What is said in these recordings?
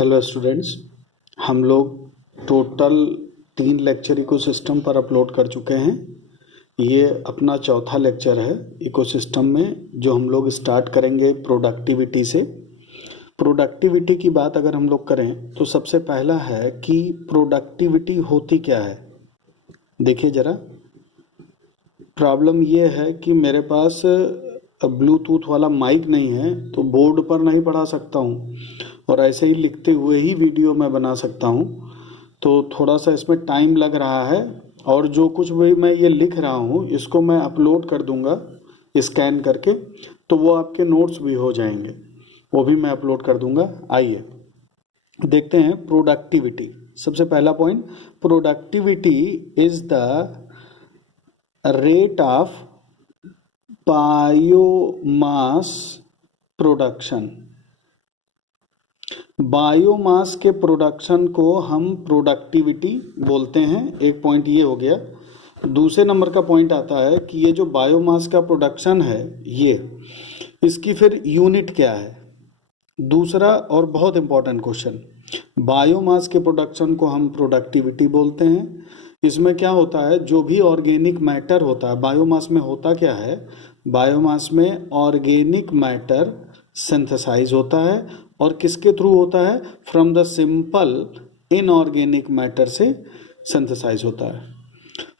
Hello students, हम लोग total 3 lecture ecosystem पर अपलोड कर चुके हैं। ये अपना चौथा लेक्चर है इकोसिस्टम में, जो हम लोग स्टार्ट करेंगे प्रोडक्टिविटी से। प्रोडक्टिविटी की बात अगर हम लोग करें तो सबसे पहला है कि प्रोडक्टिविटी होती क्या है। देखिए ज़रा, प्रॉब्लम ये है कि मेरे पास ब्लूटूथ वाला माइक नहीं है, तो बोर्ड पर नहीं पढ़ा सकता हूँ और ऐसे ही लिखते हुए ही वीडियो मैं बना सकता हूँ। तो थोड़ा सा इसमें टाइम लग रहा है, और जो कुछ भी मैं ये लिख रहा हूँ इसको मैं अपलोड कर दूँगा स्कैन करके, तो वो आपके नोट्स भी हो जाएंगे, वो भी मैं अपलोड कर दूँगा। आइए देखते हैं प्रोडक्टिविटी। सबसे पहला point, productivity is the rate of biomass production. Biomass के प्रोडक्शन को हम प्रोडक्टिविटी बोलते हैं। एक पॉइंट ये हो गया। दूसरे नंबर का पॉइंट आता है कि ये जो बायोमास का प्रोडक्शन है, ये इसकी फिर यूनिट क्या है। दूसरा और बहुत इंपॉर्टेंट क्वेश्चन, बायोमास के प्रोडक्शन को हम प्रोडक्टिविटी बोलते हैं। इसमें क्या होता है, जो भी ऑर्गेनिक मैटर होता है बायोमास में, होता क्या है, बायोमास में ऑर्गेनिक मैटर सिंथेसाइज होता है, और किसके थ्रू होता है, from the simple inorganic matter से सिंथेसाइज होता है।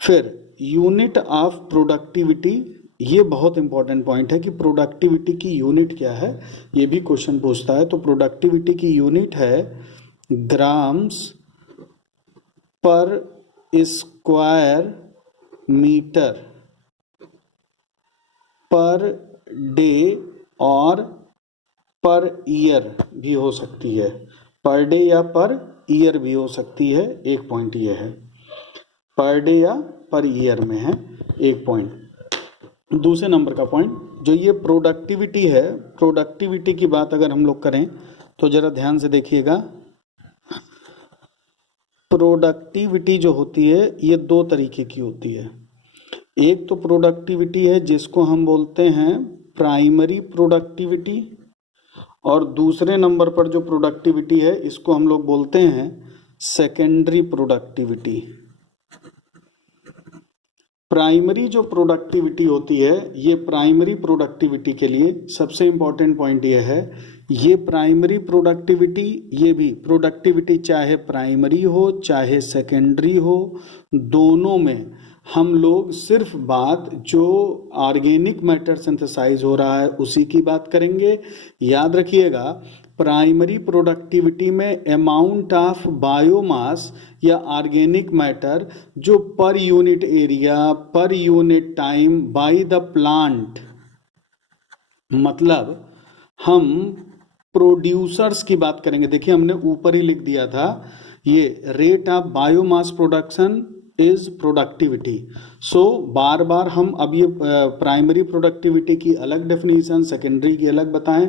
फिर यूनिट ऑफ प्रोडक्टिविटी, ये बहुत इंपॉर्टेंट पॉइंट है कि प्रोडक्टिविटी की यूनिट क्या है, ये भी क्वेश्चन पूछता है। तो प्रोडक्टिविटी की यूनिट है ग्राम्स पर स्क्वायर मीटर पर डे, और पर ईयर भी हो सकती है। पर डे या पर ईयर भी हो सकती है। एक पॉइंट ये है, पर डे या पर ईयर में है एक पॉइंट। दूसरे नंबर का पॉइंट, जो ये प्रोडक्टिविटी है, प्रोडक्टिविटी की बात अगर हम लोग करें तो ज़रा ध्यान से देखिएगा। प्रोडक्टिविटी जो होती है ये 2 तरीके की होती है। एक तो प्रोडक्टिविटी है जिसको हम बोलते हैं प्राइमरी प्रोडक्टिविटी, और दूसरे नंबर पर जो प्रोडक्टिविटी है इसको हम लोग बोलते हैं सेकेंडरी प्रोडक्टिविटी। प्राइमरी जो प्रोडक्टिविटी होती है, ये प्राइमरी प्रोडक्टिविटी के लिए सबसे इम्पॉर्टेंट पॉइंट ये है, ये प्राइमरी प्रोडक्टिविटी, ये भी प्रोडक्टिविटी चाहे प्राइमरी हो चाहे सेकेंडरी हो, दोनों में हम लोग सिर्फ बात जो ऑर्गेनिक मैटर सिंथेसाइज हो रहा है उसी की बात करेंगे। याद रखिएगा, प्राइमरी प्रोडक्टिविटी में अमाउंट ऑफ बायोमास या ऑर्गेनिक मैटर जो per unit area, per unit time by the plant, मतलब हम प्रोड्यूसर्स की बात करेंगे। देखिए हमने ऊपर ही लिख दिया था, ये rate of biomass production is productivity. So बार बार हम अब ये प्राइमरी प्रोडक्टिविटी की अलग डेफिनेशन, सेकेंडरी की अलग बताएं,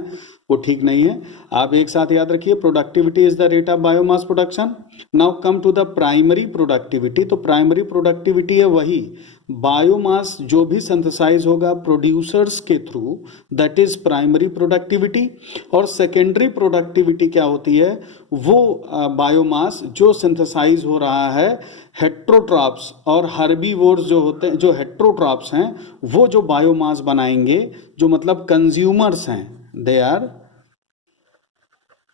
वो ठीक नहीं है। आप एक साथ याद रखिए, productivity is the rate of biomass production. Now come to the primary productivity. तो प्राइमरी प्रोडक्टिविटी है वही बायोमास जो भी सिंथेसाइज होगा प्रोड्यूसर्स के through, that is primary productivity. और सेकेंडरी प्रोडक्टिविटी क्या होती है, वो बायोमास जो सिंथेसाइज हो रहा है हेट्रोट्रॉप्स और हर्बीवोर्स जो होते हैं, जो हेट्रोट्रॉप्स हैं, वो जो बायोमास बनाएंगे, जो मतलब कंज्यूमर्स हैं, दे आर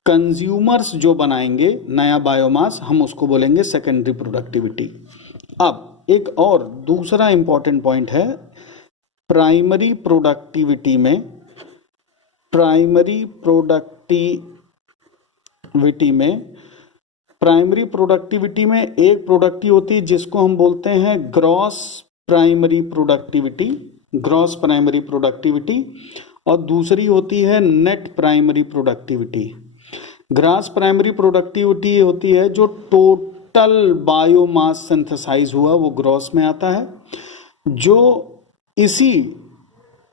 कंज्यूमर्स, जो बनाएंगे नया बायोमास, हम उसको बोलेंगे सेकेंडरी प्रोडक्टिविटी। अब एक और दूसरा इंपॉर्टेंट पॉइंट है प्राइमरी प्रोडक्टिविटी में। प्राइमरी प्रोडक्टिविटी में एक प्रोडक्टिव होती है जिसको हम बोलते हैं gross primary productivity, gross primary productivity, और दूसरी होती है net primary productivity. Gross primary productivity होती है जो टोटल बायोमास सिंथेसाइज हुआ, वो ग्रॉस में आता है। जो इसी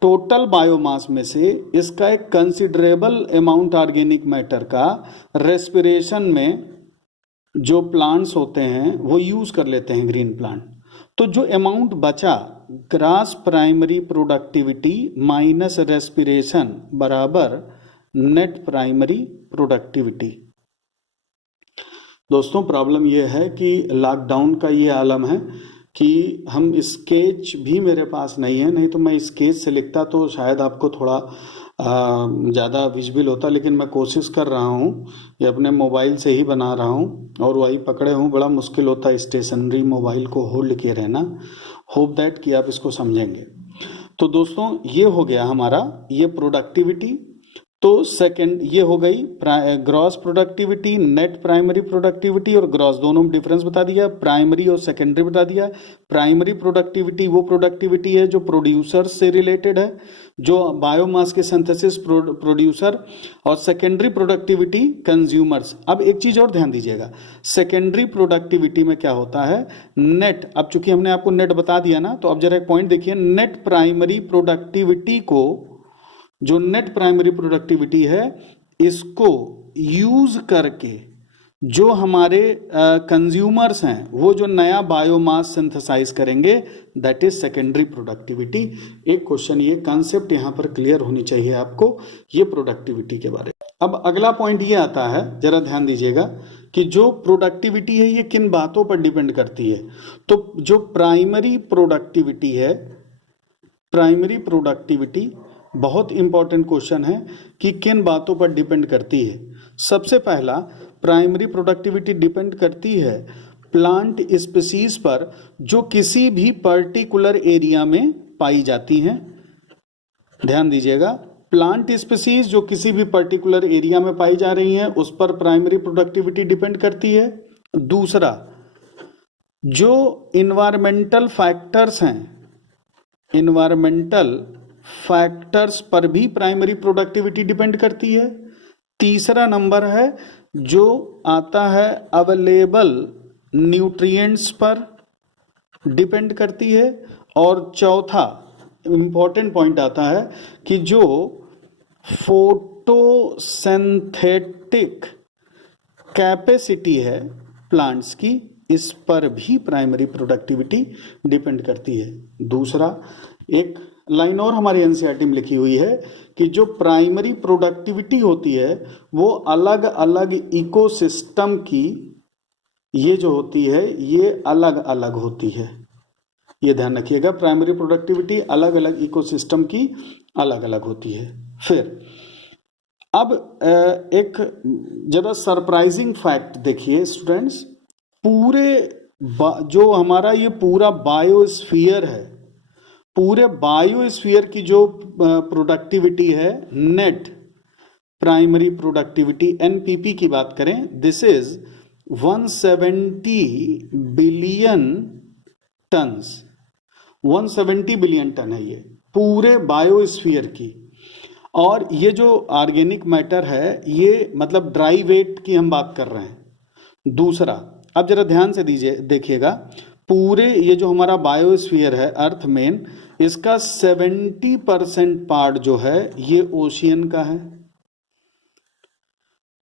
टोटल बायोमास में से इसका एक कंसिडरेबल अमाउंट ऑर्गेनिक मैटर का रेस्पिरेशन में जो प्लांट्स होते हैं वो यूज कर लेते हैं, ग्रीन प्लांट। तो जो अमाउंट बचा, gross primary productivity minus respiration बराबर नेट प्राइमरी प्रोडक्टिविटी। दोस्तों प्रॉब्लम ये है कि लॉकडाउन का ये आलम है कि हम स्केच भी मेरे पास नहीं है, नहीं तो मैं स्केच से लिखता तो शायद आपको थोड़ा ज़्यादा विजिबल होता, लेकिन मैं कोशिश कर रहा हूँ ये अपने मोबाइल से ही बना रहा हूँ और वही पकड़े हूँ। बड़ा मुश्किल होता है स्टेशनरी मोबाइल को होल्ड किए रहना। होप दैट कि आप इसको समझेंगे। तो दोस्तों ये हो गया हमारा ये प्रोडक्टिविटी। तो सेकंड ये हो गई gross productivity, net primary productivity और ग्रॉस दोनों में डिफरेंस बता दिया, प्राइमरी और सेकेंडरी बता दिया। प्राइमरी प्रोडक्टिविटी वो प्रोडक्टिविटी है जो प्रोड्यूसर से रिलेटेड है, जो बायोमास के सिंथेसिस प्रोड्यूसर, और सेकेंडरी प्रोडक्टिविटी कंज्यूमर्स। अब एक चीज और ध्यान दीजिएगा, सेकेंडरी प्रोडक्टिविटी में क्या होता है, नेट। अब चूंकि हमने आपको नेट बता दिया ना, तो अब जरा एक पॉइंट देखिए, नेट प्राइमरी प्रोडक्टिविटी को, जो नेट प्राइमरी प्रोडक्टिविटी है, इसको यूज करके जो हमारे कंज्यूमर्स हैं वो जो नया बायोमास सिंथेसाइज करेंगे, दैट इज सेकेंडरी प्रोडक्टिविटी। एक क्वेश्चन ये कंसेप्ट यहां पर क्लियर होनी चाहिए आपको ये प्रोडक्टिविटी के बारे में। अब अगला पॉइंट ये आता है, जरा ध्यान दीजिएगा कि जो प्रोडक्टिविटी है ये किन बातों पर डिपेंड करती है। तो जो प्राइमरी प्रोडक्टिविटी है, प्राइमरी प्रोडक्टिविटी बहुत इंपॉर्टेंट क्वेश्चन है कि किन बातों पर डिपेंड करती है। सबसे पहला, प्राइमरी प्रोडक्टिविटी डिपेंड करती है प्लांट स्पीसीज पर जो किसी भी पर्टिकुलर एरिया में पाई जाती हैं। ध्यान दीजिएगा, प्लांट स्पीसीज जो किसी भी पर्टिकुलर एरिया में पाई जा रही हैं उस पर प्राइमरी प्रोडक्टिविटी डिपेंड करती है। दूसरा, जो इन्वायरमेंटल फैक्टर्स हैं, इन्वायरमेंटल फैक्टर्स पर भी प्राइमरी प्रोडक्टिविटी डिपेंड करती है। तीसरा नंबर है जो आता है अवेलेबल न्यूट्रिएंट्स पर डिपेंड करती है। और चौथा इंपॉर्टेंट पॉइंट आता है कि जो फोटोसिंथेटिक कैपेसिटी है प्लांट्स की, इस पर भी प्राइमरी प्रोडक्टिविटी डिपेंड करती है। दूसरा, एक लाइन और हमारी एनसीईआरटी में लिखी हुई है कि जो प्राइमरी प्रोडक्टिविटी होती है वो अलग अलग इकोसिस्टम की, ये जो होती है ये अलग अलग होती है। ये ध्यान रखिएगा, प्राइमरी प्रोडक्टिविटी अलग अलग इकोसिस्टम की अलग अलग होती है। फिर अब एक जरा सरप्राइजिंग फैक्ट देखिए स्टूडेंट्स, पूरे जो हमारा ये पूरा बायोस्फीयर है, पूरे बायोस्फीयर की जो प्रोडक्टिविटी है, नेट प्राइमरी प्रोडक्टिविटी एनपीपी की बात करें, this is 170 billion tons. 170 billion ton है ये पूरे बायोस्फीयर की। और ये जो ऑर्गेनिक मैटर है ये मतलब ड्राई वेट की हम बात कर रहे हैं। दूसरा, अब जरा ध्यान से दीजिए, देखिएगा, पूरे ये जो हमारा बायोस्फीयर है अर्थ मेन, इसका 70% पार्ट जो है ये ओशियन का है।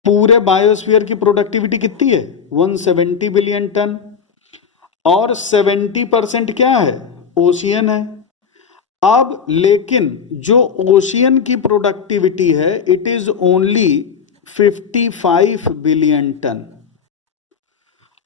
पूरे बायोस्फीयर की प्रोडक्टिविटी कितनी है, 170 बिलियन टन, और 70% क्या है, ओशियन है। अब लेकिन जो ओशियन की प्रोडक्टिविटी है it is only 55 billion ton.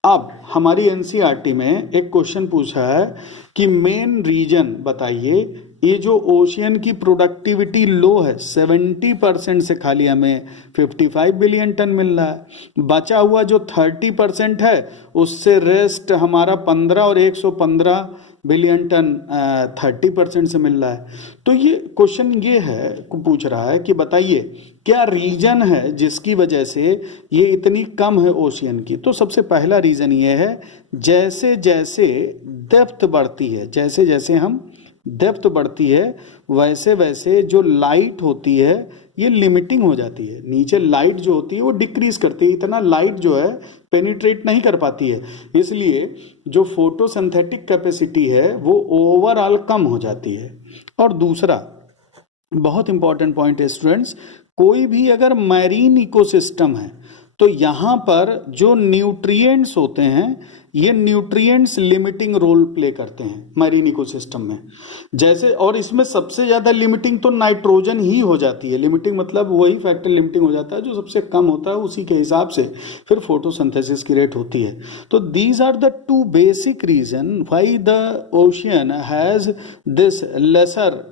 अब हमारी एनसीईआरटी में एक क्वेश्चन पूछा है कि मेन रीजन बताइए, ये जो ओशियन की प्रोडक्टिविटी लो है 70% से खाली हमें 55 बिलियन टन मिल रहा है, बचा हुआ जो 30% है उससे रेस्ट हमारा 15 और 115 बिलियन टन 30% से मिल रहा है। तो ये क्वेश्चन ये है, पूछ रहा है कि बताइए क्या रीजन है जिसकी वजह से ये इतनी कम है ओशियन की। तो सबसे पहला रीजन ये है, जैसे जैसे डेप्थ बढ़ती है, जैसे जैसे हम डेप्थ बढ़ती है वैसे वैसे जो लाइट होती है ये लिमिटिंग हो जाती है। नीचे लाइट जो होती है वो डिक्रीज करती है, इतना लाइट जो है पेनिट्रेट नहीं कर पाती है, इसलिए जो फोटोसिंथेटिक कैपेसिटी है वो ओवरऑल कम हो जाती है। और दूसरा बहुत इंपॉर्टेंट पॉइंट है स्टूडेंट्स, कोई भी अगर मैरीन इकोसिस्टम है तो यहाँ पर जो न्यूट्रिएंट्स होते हैं ये न्यूट्रिएंट्स लिमिटिंग रोल प्ले करते हैं मैरीन इकोसिस्टम में। जैसे, और इसमें सबसे ज़्यादा लिमिटिंग तो नाइट्रोजन ही हो जाती है। लिमिटिंग मतलब वही फैक्टर लिमिटिंग हो जाता है जो सबसे कम होता है, उसी के हिसाब से फिर फोटोसिंथेसिस की रेट होती है। तो these are the two basic reason why the ocean has this lesser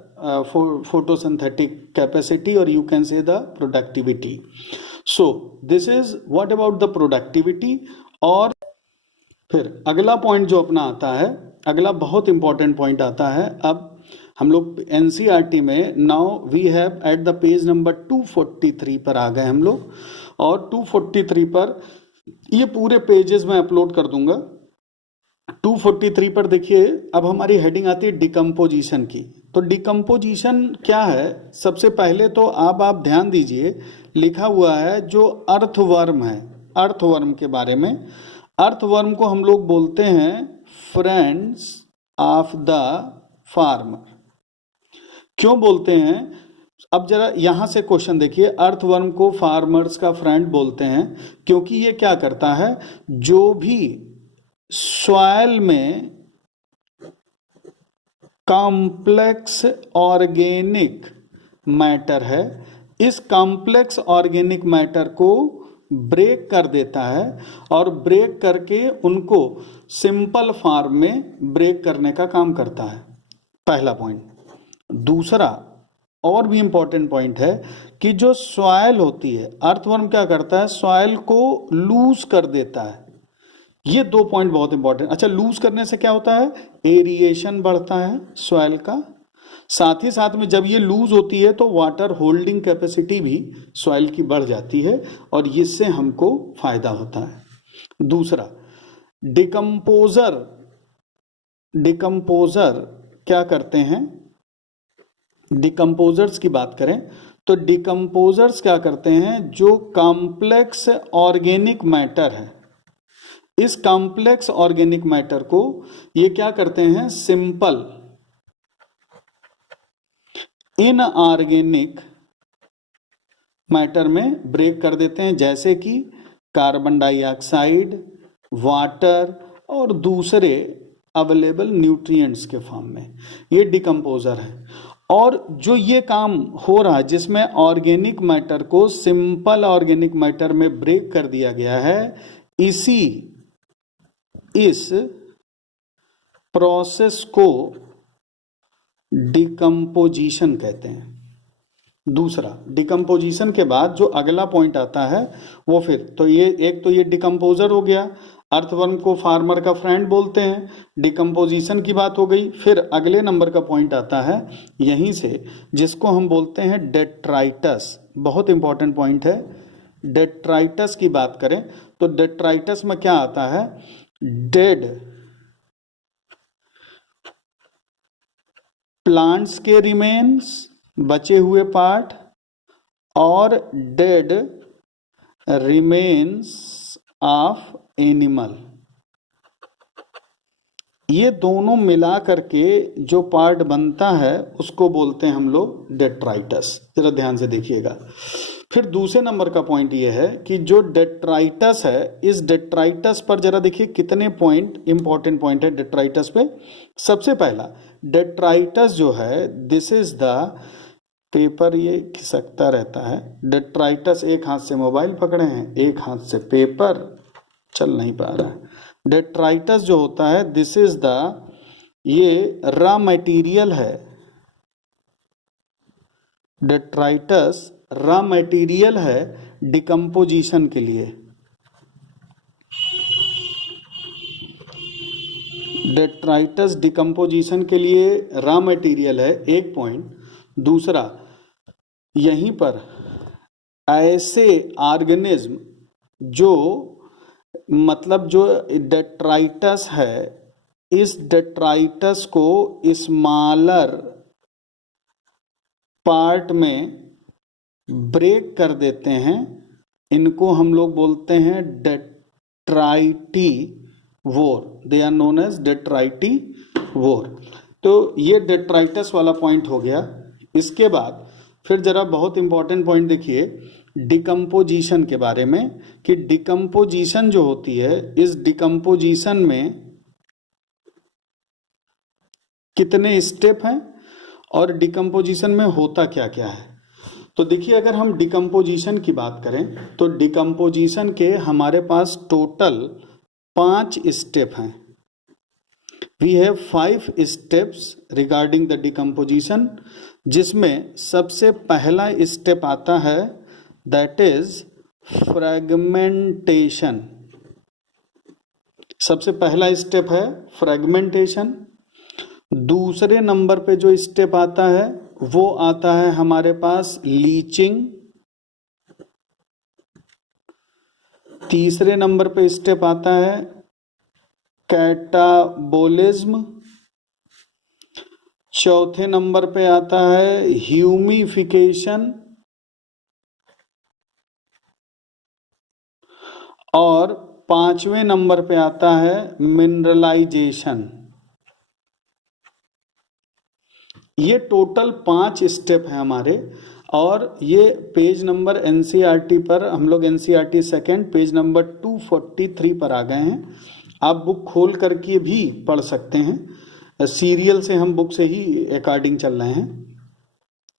photosynthetic capacity, or you can say the productivity. So this is what about the productivity। और फिर अगला पॉइंट जो अपना आता है, अगला बहुत इंपॉर्टेंट पॉइंट आता है। अब हम लोग एनसीईआरटी में now we have at the page number 243 पर आ गए हम लोग, और 243 पर ये पूरे पेजेस में अपलोड कर दूंगा। 243 पर देखिए, अब हमारी हेडिंग आती है डिकम्पोजिशन की। तो डिकम्पोजिशन क्या है, सबसे पहले तो आप ध्यान दीजिए, लिखा हुआ है जो अर्थवर्म है, अर्थवर्म के बारे में। अर्थवर्म को हम लोग बोलते हैं फ्रेंड्स ऑफ द फार्मर। क्यों बोलते हैं, अब जरा यहां से क्वेश्चन देखिए। अर्थवर्म को फार्मर्स का फ्रेंड बोलते हैं क्योंकि ये क्या करता है, जो भी सॉइल में कॉम्प्लेक्स ऑर्गेनिक मैटर है, इस कॉम्प्लेक्स ऑर्गेनिक मैटर को ब्रेक कर देता है, और ब्रेक करके उनको सिंपल फॉर्म में ब्रेक करने का काम करता है। पहला पॉइंट। दूसरा और भी इंपॉर्टेंट पॉइंट है कि जो सॉइल होती है, अर्थवर्म क्या करता है, सॉइल को लूज कर देता है। ये दो पॉइंट बहुत इंपॉर्टेंट। अच्छा, लूज करने से क्या होता है, एरिएशन बढ़ता है सॉइल का। साथ ही साथ में जब ये लूज होती है तो वाटर होल्डिंग कैपेसिटी भी सॉइल की बढ़ जाती है, और इससे हमको फायदा होता है। दूसरा, डिकम्पोजर क्या करते हैं, डिकम्पोजर्स की बात करें तो डिकम्पोजर्स क्या करते हैं, जो कॉम्प्लेक्स ऑर्गेनिक मैटर है, इस कॉम्प्लेक्स ऑर्गेनिक मैटर को ये क्या करते हैं, सिंपल इनऑर्गेनिक मैटर में ब्रेक कर देते हैं, जैसे कि कार्बन डाइऑक्साइड, वाटर और दूसरे अवेलेबल न्यूट्रिएंट्स के फॉर्म में। ये डिकम्पोजर है। और जो ये काम हो रहा है जिसमें ऑर्गेनिक मैटर को सिंपल ऑर्गेनिक मैटर में ब्रेक कर दिया गया है, इस प्रोसेस को डिकम्पोजिशन कहते हैं। दूसरा, डिकम्पोजिशन के बाद जो अगला पॉइंट आता है वो फिर तो ये एक तो ये डिकम्पोजर हो गया, अर्थवर्म को फार्मर का फ्रेंड बोलते हैं, डिकम्पोजिशन की बात हो गई। फिर अगले नंबर का पॉइंट आता है यहीं से, जिसको हम बोलते हैं डेट्राइटस। बहुत इंपॉर्टेंट पॉइंट है। डेट्राइटस की बात करें तो डेट्राइटस में क्या आता है, डेड प्लांट्स के रिमेन्स, बचे हुए पार्ट, और डेड रिमेन्स ऑफ एनिमल, ये दोनों मिला करके जो पार्ट बनता है उसको बोलते हैं हम लोग डेट्राइटस। जरा ध्यान से देखिएगा। फिर दूसरे नंबर का पॉइंट ये है कि जो डेट्राइटस है, इस डेट्राइटस पर जरा देखिए कितने पॉइंट इंपॉर्टेंट पॉइंट है डेट्राइटस पे। सबसे पहला, डेट्राइटस जो है, दिस इज द पेपर, ये खिसकता रहता है। डेट्राइटस, एक हाथ से मोबाइल पकड़े हैं, एक हाथ से पेपर, चल नहीं पा रहा है। डेट्राइटस जो होता है, दिस इज द, ये रॉ मटेरियल है। डेट्राइटस रॉ मटेरियल है डिकम्पोजिशन के लिए। डेट्राइटस डिकम्पोजिशन के लिए रॉ मटेरियल है, एक पॉइंट। दूसरा, यहीं पर ऐसे ऑर्गेनिज्म जो, मतलब जो डेट्राइटस है, इस डेट्राइटस को स्मॉलर पार्ट में ब्रेक कर देते हैं, इनको हम लोग बोलते हैं detritivore. They are known as detritivore. तो ये डेट्राइटस वाला पॉइंट हो गया। इसके बाद फिर जरा बहुत इंपॉर्टेंट पॉइंट देखिए, डिकम्पोजिशन के बारे में कि डिकम्पोजिशन जो होती है, इस डिकम्पोजिशन में कितने स्टेप हैं और डिकम्पोजिशन में होता क्या क्या है। तो देखिए, अगर हम डिकम्पोजिशन की बात करें तो डिकम्पोजिशन के हमारे पास टोटल 5 स्टेप हैं। We have 5 steps regarding the decomposition, जिसमें सबसे पहला स्टेप आता है दैट इज फ्रेगमेंटेशन। सबसे पहला स्टेप है फ्रेगमेंटेशन। दूसरे नंबर पे जो स्टेप आता है वो आता है हमारे पास लीचिंग। तीसरे नंबर पे स्टेप आता है कैटाबोलिज्म। चौथे नंबर पे आता है ह्यूमिफिकेशन और 5वें नंबर पे आता है मिनरलाइजेशन। ये टोटल 5 स्टेप हैं हमारे, और ये पेज नंबर एनसीईआरटी पर हम लोग एनसीईआरटी सेकंड पेज नंबर 243 पर आ गए हैं। आप बुक खोल करके भी पढ़ सकते हैं, सीरियल से हम बुक से ही अकॉर्डिंग चल रहे हैं।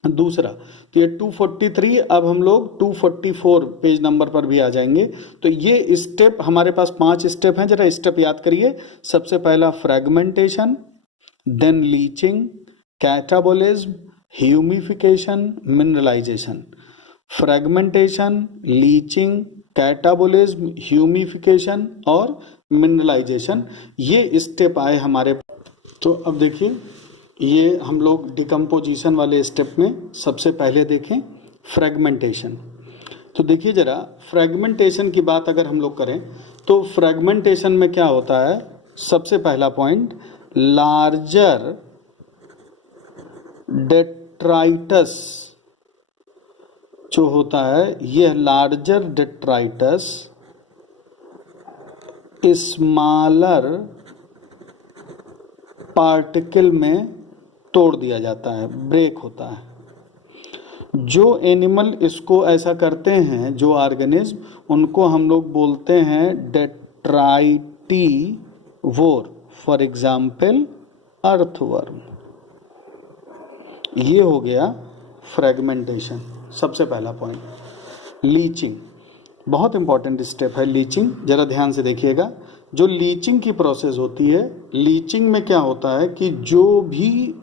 दूसरा तो ये 243, अब हम लोग 244 पेज नंबर पर भी आ जाएंगे। तो ये स्टेप हमारे पास 5 स्टेप हैं, जरा स्टेप याद करिए। सबसे पहला fragmentation, then leaching, catabolism, humification, mineralization. Fragmentation, leaching, catabolism, humification और मिनरलाइजेशन, ये स्टेप आए हमारे। तो अब देखिए, ये हम लोग डिकम्पोजिशन वाले स्टेप में सबसे पहले देखें फ्रेगमेंटेशन। तो देखिए जरा, फ्रेगमेंटेशन की बात अगर हम लोग करें तो फ्रेगमेंटेशन में क्या होता है, सबसे पहला पॉइंट, लार्जर डेट्राइटस जो होता है, यह लार्जर डेट्राइटस स्मॉलर पार्टिकल में तोड़ दिया जाता है, ब्रेक होता है। जो एनिमल इसको ऐसा करते हैं, जो ऑर्गेनिज्म, उनको हम लोग बोलते हैं डेट्राइटीवोर, फॉर एग्जाम्पल अर्थवर्म। ये हो गया फ्रेगमेंटेशन, सबसे पहला पॉइंट। लीचिंग बहुत इंपॉर्टेंट स्टेप है। लीचिंग जरा ध्यान से देखिएगा। जो लीचिंग की प्रोसेस होती है, लीचिंग में क्या होता है कि जो भी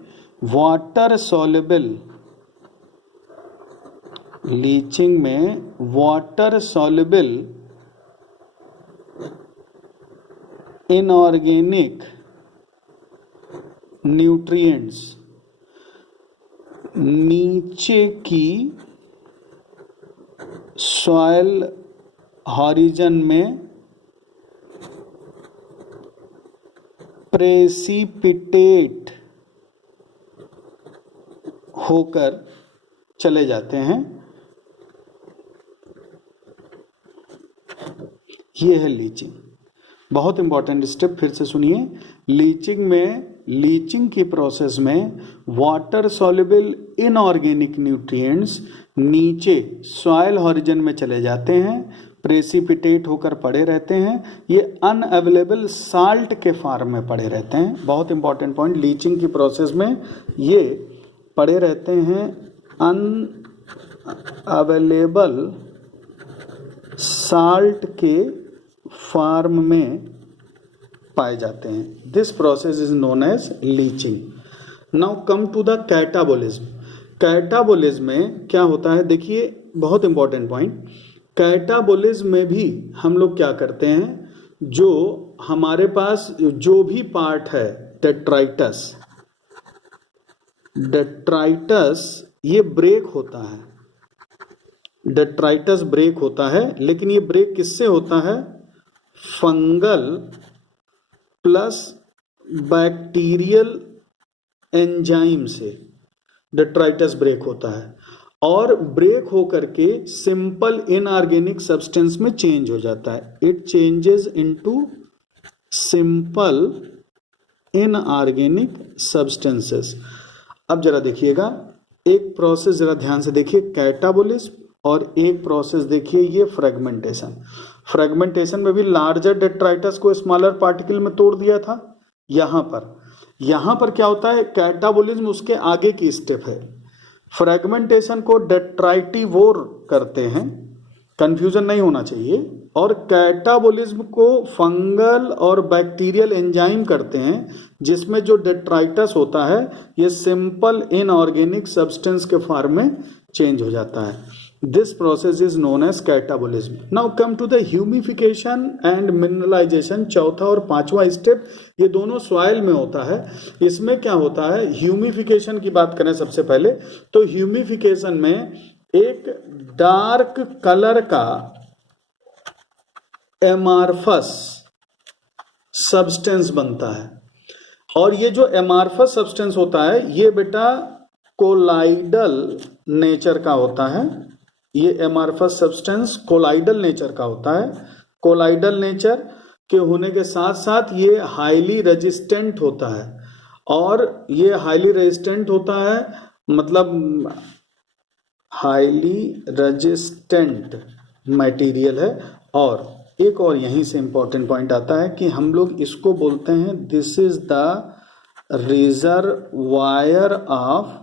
वाटर सॉल्युबल, लीचिंग में वाटर सॉल्युबल इनऑर्गेनिक न्यूट्रिएंट्स नीचे की सॉइल हॉरिजन में प्रेसिपिटेट होकर चले जाते हैं। ये है लीचिंग, बहुत इंपॉर्टेंट स्टेप। फिर से सुनिए, लीचिंग में, लीचिंग की प्रोसेस में वाटर सॉल्युबल इनऑर्गेनिक न्यूट्रिएंट्स नीचे सॉइल हॉरिजन में चले जाते हैं, प्रेसिपिटेट होकर पड़े रहते हैं। ये अनअवेलेबल साल्ट के फॉर्म में पड़े रहते हैं। बहुत इंपॉर्टेंट पॉइंट, लीचिंग की प्रोसेस में ये पड़े रहते हैं अनअवेलेबल साल्ट के फॉर्म में पाए जाते हैं। This process is known as leaching. Now come to the catabolism. Catabolism में क्या होता है, देखिए बहुत इंपॉर्टेंट पॉइंट। कैटाबोलिज्म में भी हम लोग क्या करते हैं, जो हमारे पास जो भी पार्ट है डेट्राइटस, डेट्राइटस ये ब्रेक होता है, डेट्राइटस ब्रेक होता है। लेकिन ये ब्रेक किससे होता है, फंगल प्लस बैक्टीरियल एंजाइम से डेट्राइटस ब्रेक होता है, और ब्रेक होकर के सिंपल इनऑर्गेनिक सब्सटेंस में चेंज हो जाता है। It changes into simple inorganic substances. अब जरा देखिएगा, एक प्रोसेस जरा ध्यान से देखिए, कैटाबोलिज्म और एक प्रोसेस देखिए ये फ्रेगमेंटेशन। फ्रेगमेंटेशन में भी लार्जर डेट्राइटस को स्मॉलर पार्टिकल में तोड़ दिया था। यहाँ पर क्या होता है, कैटाबोलिज्म उसके आगे की स्टेप है। फ्रेगमेंटेशन को डेट्राइटिवोर करते हैं, कंफ्यूजन नहीं होना चाहिए, और कैटाबोलिज्म को फंगल और बैक्टीरियल एंजाइम करते हैं, जिसमें जो डेट्राइटस होता है ये सिंपल इनऑर्गेनिक सब्सटेंस के फॉर्म में चेंज हो जाता है। This process is known as catabolism. Now come to the humification and mineralization, चौथा और पांचवा स्टेप, ये दोनों सॉइल में होता है। इसमें क्या होता है, ह्यूमिफिकेशन की बात करें सबसे पहले, तो ह्यूमिफिकेशन में एक डार्क कलर का एमार्फस सब्सटेंस बनता है, और ये जो एमार्फस सब्सटेंस होता है ये बेटा कोलाइडल नेचर का होता है। ये एमार्फस सब्सटेंस कोलाइडल नेचर का होता है। कोलाइडल नेचर के होने के साथ साथ ये हाईली रेजिस्टेंट होता है, और ये हाईली रेजिस्टेंट होता है मतलब हाईली रेजिस्टेंट मटेरियल है। और एक और यहीं से इंपॉर्टेंट पॉइंट आता है कि हम लोग इसको बोलते हैं this is the reservoir of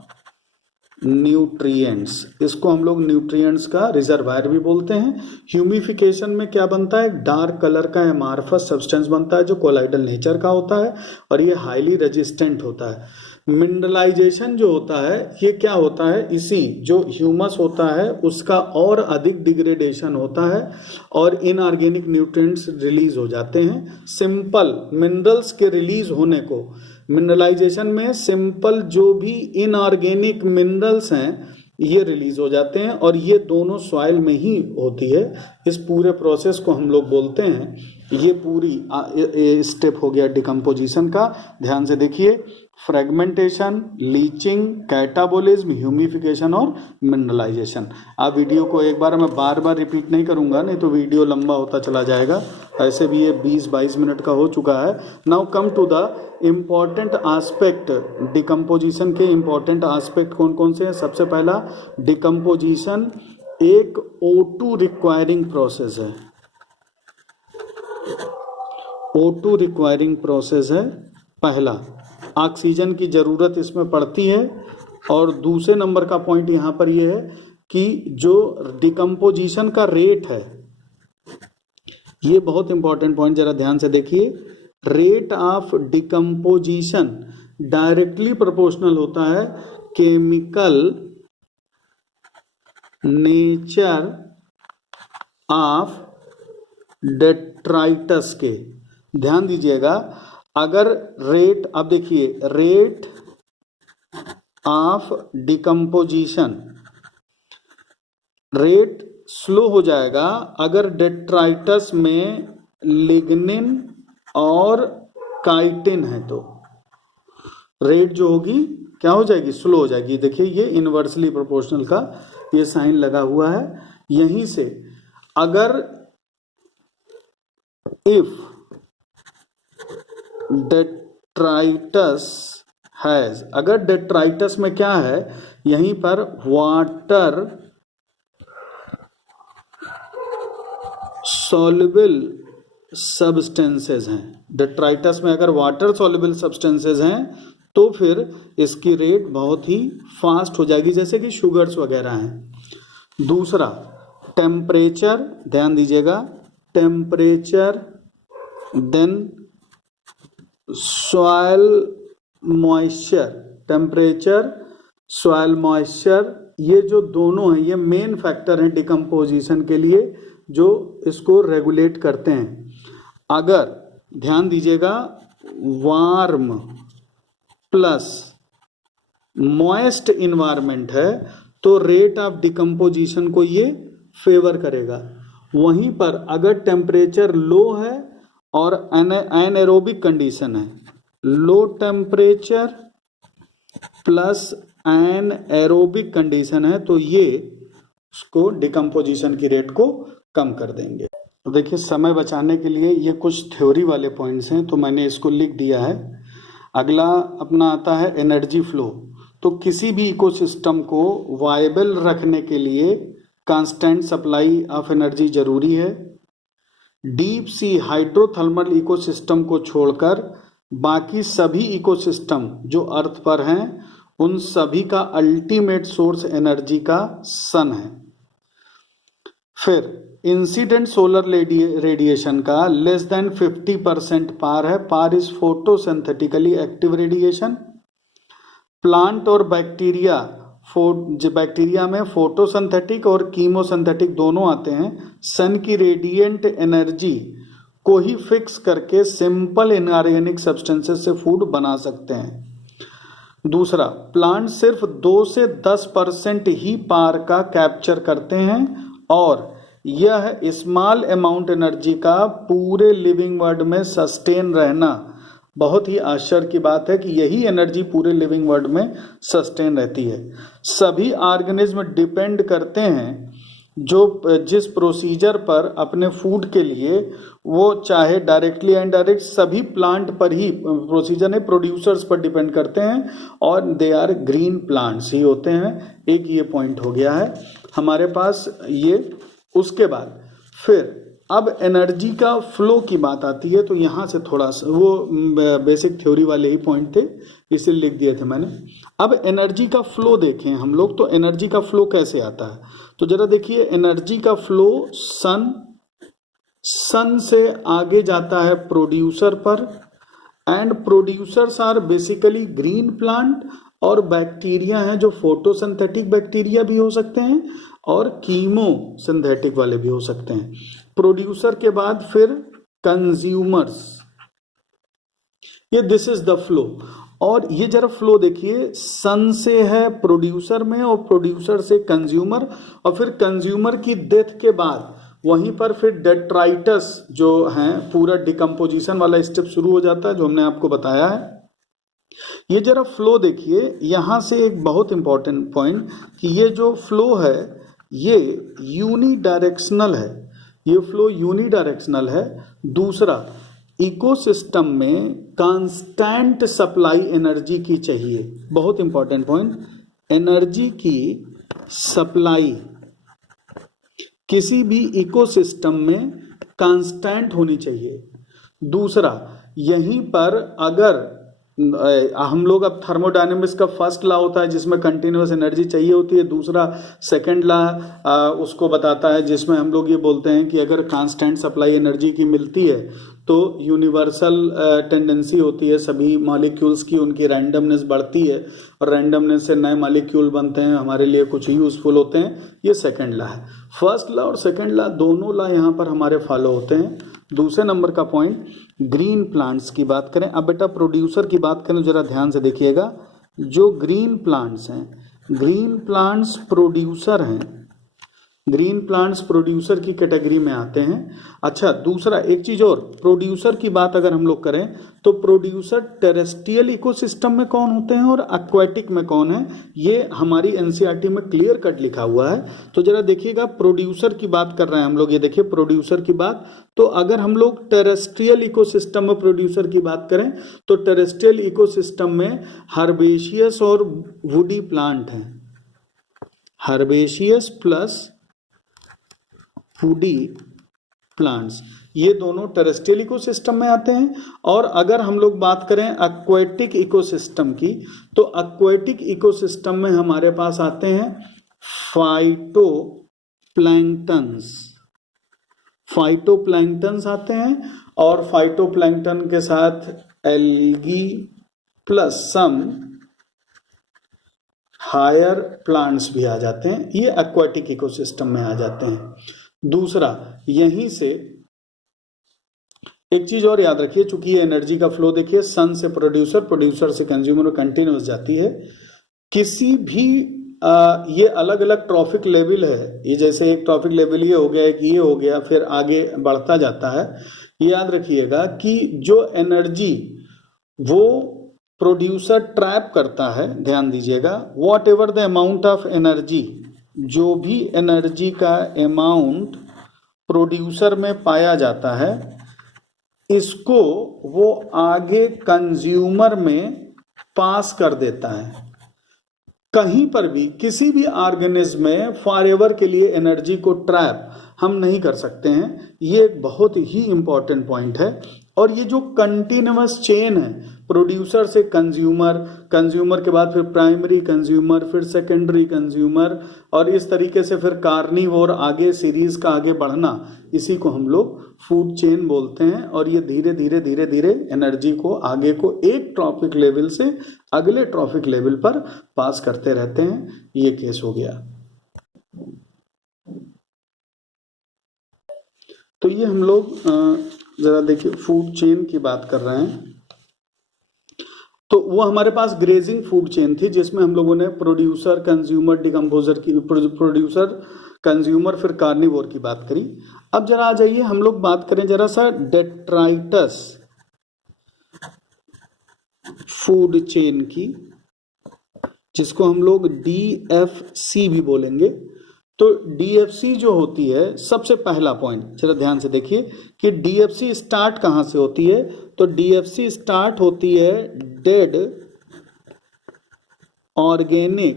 nutrients. इसको हम लोग न्यूट्रिएंट्स का रिजर्वायर भी बोलते हैं। ह्यूमिफिकेशन में क्या बनता है, डार्क कलर का एमार्फस सब्सटेंस बनता है जो कोलाइडल नेचर का होता है, और ये हाईली रेजिस्टेंट होता है। मिनरलाइजेशन जो होता है ये क्या होता है, इसी जो ह्यूमस होता है उसका और अधिक डिग्रेडेशन होता है और इनऑर्गेनिक न्यूट्रिएंट्स रिलीज हो जाते हैं। सिंपल मिनरल्स के रिलीज होने को, मिनरलाइजेशन में सिंपल जो भी इनऑर्गेनिक मिनरल्स हैं ये रिलीज हो जाते हैं, और ये दोनों सॉइल में ही होती है। इस पूरे प्रोसेस को हम लोग बोलते हैं, ये पूरी स्टेप हो गया डिकम्पोजिशन का। ध्यान से देखिए, फ्रेगमेंटेशन, लीचिंग, कैटाबोलिज्म, ह्यूमिफिकेशन और मिनरलाइजेशन। आप वीडियो को एक बार मैं बार बार रिपीट नहीं करूंगा, नहीं तो वीडियो लंबा होता चला जाएगा। ऐसे भी ये 20-22 मिनट का हो चुका है। Now come to the important aspect, decomposition के इम्पॉर्टेंट आस्पेक्ट कौन कौन से हैं। सबसे पहला, डिकम्पोजिशन एक O2 रिक्वायरिंग प्रोसेस है। O2 रिक्वायरिंग प्रोसेस है पहला, ऑक्सीजन की ज़रूरत इसमें पड़ती है। और दूसरे नंबर का पॉइंट यहाँ पर ये है कि जो डिकम्पोजिशन का रेट है, ये बहुत इंपॉर्टेंट पॉइंट, जरा ध्यान से देखिए। Rate of decomposition directly proportional होता है केमिकल नेचर ऑफ डेट्राइटस के। ध्यान दीजिएगा, अगर रेट, अब देखिए, rate of decomposition, rate slow हो जाएगा अगर डेट्राइटस में लिग्निन और काइटिन है, तो रेट जो होगी क्या हो जाएगी, स्लो हो जाएगी। देखिए ये इनवर्सली प्रोपोर्शनल का ये साइन लगा हुआ है। यहीं से अगर इफ डेट्राइटस हैज, अगर डेट्राइटस में क्या है, यहीं पर वाटर सॉल्युबल सब्सटेंसेस हैं, डेट्राइटस में अगर वाटर सॉल्युबल सब्सटेंसेस हैं तो फिर इसकी रेट बहुत ही फास्ट हो जाएगी, जैसे कि शुगर्स वगैरह हैं। दूसरा, टेम्परेचर, ध्यान दीजिएगा, temperature, then soil moisture, temperature, soil moisture, ये जो दोनों हैं ये मेन फैक्टर हैं डिकम्पोजिशन के लिए जो इसको रेगुलेट करते हैं। अगर ध्यान दीजिएगा वार्म प्लस मॉइस्ट इन्वायरमेंट है तो रेट ऑफ डिकम्पोजिशन को ये फेवर करेगा। वहीं पर अगर टेम्परेचर लो है और एनएरोबिक कंडीशन है, low temperature plus anaerobic condition है, तो ये उसको डिकम्पोजिशन की रेट को कम कर देंगे। तो देखिए, समय बचाने के लिए ये कुछ थ्योरी वाले पॉइंट्स हैं तो मैंने इसको लिख दिया है। अगला अपना आता है एनर्जी फ्लो। तो किसी भी इकोसिस्टम को वायबल रखने के लिए कांस्टेंट सप्लाई ऑफ एनर्जी जरूरी है। डीप सी हाइड्रोथर्मल इकोसिस्टम को छोड़कर बाकी सभी इकोसिस्टम जो अर्थ पर हैं उन सभी का अल्टीमेट सोर्स एनर्जी का सन है। फिर इंसिडेंट सोलर रेडिएशन का लेस देन 50% पार है। PAR is photosynthetically active radiation. Plant और बैक्टीरिया में फोटोसिंथेटिक और कीमोसिंथेटिक दोनों आते हैं। सन की रेडिएंट एनर्जी को ही फिक्स करके सिंपल इनऑर्गेनिक सब्सटेंसेस से फूड बना सकते हैं। दूसरा, प्लांट सिर्फ 2 से 10% ही पार का कैप्चर करते हैं और यह स्मॉल अमाउंट एनर्जी का पूरे लिविंग वर्ल्ड में सस्टेन रहना बहुत ही आश्चर्य की बात है कि यही एनर्जी पूरे लिविंग वर्ल्ड में सस्टेन रहती है। सभी ऑर्गेनिज्म डिपेंड करते हैं जिस प्रोसीजर पर अपने फूड के लिए, वो चाहे डायरेक्टली एंड इनडायरेक्ट सभी प्लांट पर ही प्रोसीजर ने प्रोड्यूसर्स पर डिपेंड करते हैं और दे आर ग्रीन प्लांट्स ही होते हैं। एक ये पॉइंट हो गया है हमारे पास ये। उसके बाद फिर अब एनर्जी का फ्लो की बात आती है, तो यहाँ से थोड़ा सा वो बेसिक थ्योरी वाले ही पॉइंट थे इसलिए लिख दिए थे मैंने। अब एनर्जी का फ्लो देखें हम लोग, तो एनर्जी का फ्लो कैसे आता है, तो जरा देखिए एनर्जी का फ्लो सन से आगे जाता है प्रोड्यूसर पर, and producers are basically green plant, और बैक्टीरिया हैं जो फोटोसिंथेटिक बैक्टीरिया भी हो सकते हैं और कीमोसिंथेटिक वाले भी हो सकते हैं। प्रोड्यूसर के बाद फिर कंज्यूमर्स, ये दिस इज द फ्लो। और ये जरा फ्लो देखिए, सन से है प्रोड्यूसर में और प्रोड्यूसर से कंज्यूमर, और फिर कंज्यूमर की डेथ के बाद वहीं पर फिर डेट्राइटस जो हैं पूरा डिकम्पोजिशन वाला स्टेप शुरू हो जाता है जो हमने आपको बताया है। ये जरा फ्लो देखिए, यहां से एक बहुत इंपॉर्टेंट पॉइंट कि ये जो फ्लो है ये यूनिडायरेक्शनल है, ये फ्लो यूनिडायरेक्शनल है। दूसरा, इकोसिस्टम में कांस्टेंट सप्लाई एनर्जी की चाहिए, बहुत इंपॉर्टेंट पॉइंट, एनर्जी की सप्लाई किसी भी इकोसिस्टम में कांस्टेंट होनी चाहिए। दूसरा, यहीं पर अगर हम लोग अब थर्मोडायनेमिक्स का फर्स्ट लॉ होता है जिसमें कंटिन्यूअस एनर्जी चाहिए होती है, दूसरा सेकंड लॉ उसको बताता है जिसमें हम लोग ये बोलते हैं कि अगर कांस्टेंट सप्लाई एनर्जी की मिलती है तो यूनिवर्सल टेंडेंसी होती है सभी मॉलिक्यूल्स की, उनकी रैंडमनेस बढ़ती है और रैंडमनेस से नए मॉलिक्यूल बनते हैं, हमारे लिए कुछ यूजफुल होते हैं। ये सेकंड लॉ है। फर्स्ट लॉ और सेकंड लॉ दोनों लॉ यहाँ पर हमारे फॉलो होते हैं। दूसरे नंबर का पॉइंट, ग्रीन प्लांट्स की बात करें। अब बेटा प्रोड्यूसर की बात करें, जरा ध्यान से देखिएगा, जो ग्रीन प्लांट्स हैं, ग्रीन प्लांट्स प्रोड्यूसर हैं, ग्रीन प्लांट्स प्रोड्यूसर की कैटेगरी में आते हैं। अच्छा, दूसरा एक चीज और, प्रोड्यूसर की बात अगर हम लोग करें तो प्रोड्यूसर टेरेस्ट्रियल इकोसिस्टम में कौन होते हैं और एक्वाटिक में कौन है, ये हमारी एनसीईआरटी में क्लियर कट लिखा हुआ है। तो जरा देखिएगा, प्रोड्यूसर की बात कर रहे हैं हम लोग, ये देखिए प्रोड्यूसर की बात, तो अगर हम लोग टेरेस्ट्रियल इकोसिस्टम में प्रोड्यूसर की बात करें तो टेरेस्ट्रियल इकोसिस्टम में हर्बेशियस और वुडी प्लांट हैं, हर्बेशियस प्लस वुडी प्लांट्स, ये दोनों टेरेस्ट्रियल इकोसिस्टम में आते हैं। और अगर हम लोग बात करें एक्वेटिक इकोसिस्टम की, तो एक्वेटिक इकोसिस्टम में हमारे पास आते हैं फाइटोप्लैंक्टन्स, फाइटोप्लैंक्टन्स आते हैं, और फाइटोप्लैंक्टन के साथ algae plus some higher plants भी आ जाते हैं, ये एक्वेटिक इकोसिस्टम में आ जाते हैं। दूसरा, यहीं से एक चीज और याद रखिए, चूंकि ये एनर्जी का फ्लो देखिए, सन से प्रोड्यूसर, प्रोड्यूसर से कंज्यूमर में कंटिन्यूस जाती है। किसी भी ये अलग अलग ट्रॉफिक लेवल है, ये जैसे एक ट्रॉफिक लेवल ये हो गया, कि ये हो गया, फिर आगे बढ़ता जाता है। याद रखिएगा कि जो एनर्जी वो प्रोड्यूसर ट्रैप करता है, ध्यान दीजिएगा, what ever the amount of energy, जो भी एनर्जी का अमाउंट प्रोड्यूसर में पाया जाता है, इसको वो आगे कंज्यूमर में पास कर देता है। कहीं पर भी किसी भी ऑर्गेनिज्म में फॉरएवर के लिए एनर्जी को ट्रैप हम नहीं कर सकते हैं। ये एक बहुत ही इंपॉर्टेंट पॉइंट है। और ये जो कंटिन्यूअस चेन है, प्रोड्यूसर से कंज्यूमर, कंज्यूमर के बाद फिर प्राइमरी कंज्यूमर, फिर सेकेंडरी कंज्यूमर, और इस तरीके से फिर कार्निवोर आगे सीरीज का आगे बढ़ना, इसी को हम लोग फूड चेन बोलते हैं। और ये धीरे धीरे धीरे धीरे एनर्जी को आगे को एक ट्रॉफिक लेवल से अगले ट्रॉफिक लेवल पर पास करते रहते हैं। ये केस हो गया। तो ये हम लोग जरा देखिए फूड चेन की बात कर रहे हैं। तो वो हमारे पास ग्रेजिंग फूड चेन थी, जिसमें हम लोगों ने प्रोड्यूसर, कंज्यूमर, डिकम्पोजर की, प्रोड्यूसर, कंज्यूमर, फिर कार्निवोर की बात करी। अब जरा आ जाइए हम लोग बात करें जरा सा डेट्राइटस फूड चेन की, जिसको हम लोग DFC भी बोलेंगे। तो DFC जो होती है, सबसे पहला पॉइंट जरा ध्यान से देखिए कि DFC स्टार्ट कहाँ से होती है। तो DFC स्टार्ट होती है डेड ऑर्गेनिक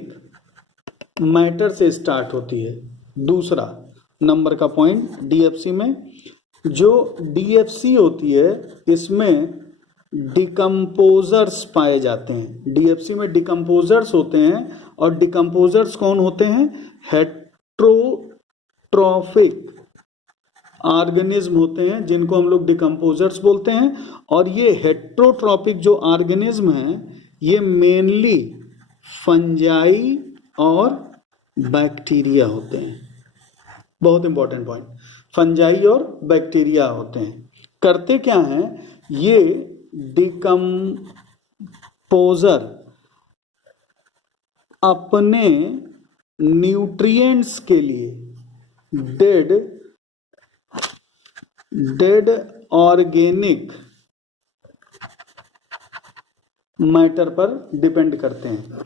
मैटर से स्टार्ट होती है। दूसरा नंबर का पॉइंट DFC में, जो DFC होती है इसमें डिकम्पोजर्स पाए जाते हैं। DFC में डिकम्पोजर्स होते हैं, और डिकम्पोजर्स कौन होते हैं? हेट्रोट्रॉफिक ऑर्गेनिज्म होते हैं, जिनको हम लोग डिकम्पोजर्स बोलते हैं। और ये हेट्रोट्रॉपिक जो ऑर्गेनिज्म हैं, ये मेनली फंजाई और बैक्टीरिया होते हैं। बहुत इंपॉर्टेंट पॉइंट, फंजाई और बैक्टीरिया होते हैं। करते क्या हैं? ये डिकम्पोजर अपने न्यूट्रिएंट्स के लिए डेड ऑर्गेनिक मैटर पर डिपेंड करते हैं।